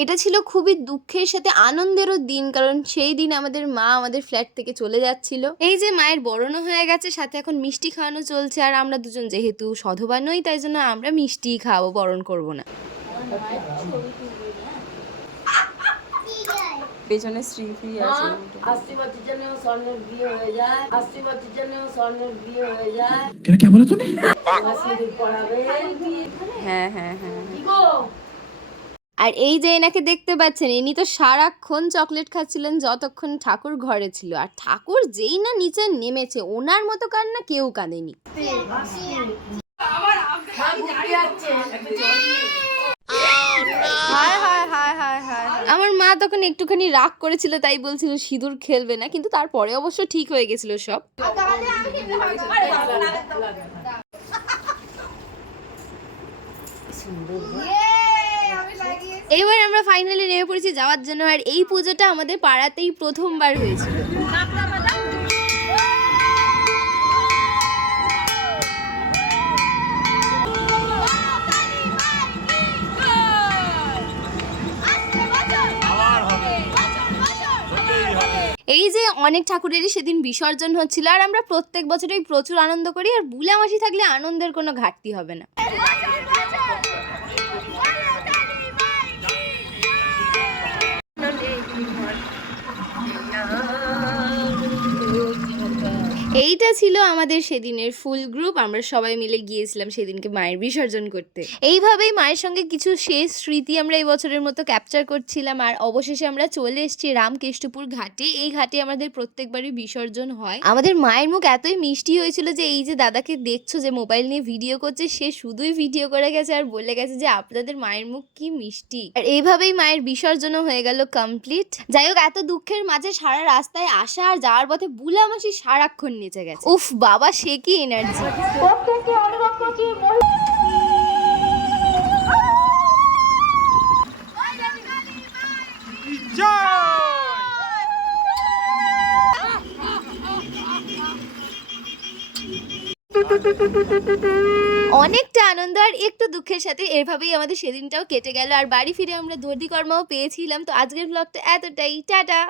এটা ছিল খুবই দুঃখের সাথে আনন্দেরও দিন, কারণ সেই দিন আমাদের মা আমাদের ফ্ল্যাট থেকে চলে যাচ্ছিল। এই যে মায়ের বরণও হয়ে গেছে, সাথে এখন মিষ্টি খাওয়ানো চলছে, আর আমরা দুজন যেহেতু সধবা নই তাই জন্য আমরা মিষ্টিই খাওয়াবো, বরণ করব না। পেছনে শ্রীফি আছে। 80 বছর জন্য স্বর্ণের বিয়ে হয়ে যায়, 80 বছর জন্য স্বর্ণের বিয়ে হয়ে যায়। क्या बोला तूने? সিঁদুর পরাবে। হ্যাঁ হ্যাঁ হ্যাঁ। আর এই যে এনাকে দেখতে পাচ্ছেন, ইনি তো সারাক্ষণ চকলেট খাচ্ছিলেন যতক্ষণ ঠাকুর ঘরে ছিল, আর ঠাকুর যেই না নিচে নেমেছে ওনার মতো কান্না কেউ কাঁদেনি। আমার মা তখন একটুখানি রাগ করেছিল, তাই বলছিল সিঁদুর খেলবে না, কিন্তু তারপরে অবশ্য ঠিক হয়ে গেছিল সব। এবার আমরা ফাইনালি নেমে পড়েছি যাওয়ার জন্য, আর এই পুজোটা আমাদের পাড়াতেই প্রথমবার হয়েছিল। এই যে অনেক ঠাকুরেরই সেদিন বিসর্জন হচ্ছিল, আর আমরা প্রত্যেক বছরই প্রচুর আনন্দ করি, আর বুলা মাসি থাকলে আনন্দের কোনো ঘাটতি হবে না। এইটা ছিল আমাদের সেদিনের ফুল গ্রুপ, আমরা সবাই মিলে গিয়েছিলাম সেদিনকে মায়ের বিসর্জন করতে। এইভাবেই মায়ের সঙ্গে কিছু শেষ স্মৃতি আমরা এই বছরের মতো ক্যাপচার করছিলাম, আর অবশেষে আমরা চলে এসেছি রামকেষ্টপুর ঘাটে। এই ঘাটে আমাদের প্রত্যেকবারই বিসর্জন হয়। আমাদের মায়ের মুখ এতই মিষ্টি হয়েছিল যে এই যে দাদাকে দেখছো যে মোবাইল নিয়ে ভিডিও করছে, সে শুধুই ভিডিও করে গেছে আর বলে গেছে যে আপনাদের মায়ের মুখ কি মিষ্টি। আর এইভাবেই মায়ের বিসর্জনও হয়ে গেল কমপ্লিট। যাই হোক, এত দুঃখের মাঝে সারা রাস্তায় আসা আর যাওয়ার পথে বুলা মাসি সারাক্ষণ নেচে গেছে। উফ বাবা, সে কি এনার্জি! অনেকটা আনন্দ আর একটু দুঃখের সাথে এভাবেই আমাদের সেদিনটাও কেটে গেল, আর বাড়ি ফিরে আমরা দর্দি কর্মাও পেয়েছিলাম। তো আজকের ব্লগটা এতটাই, টাটা।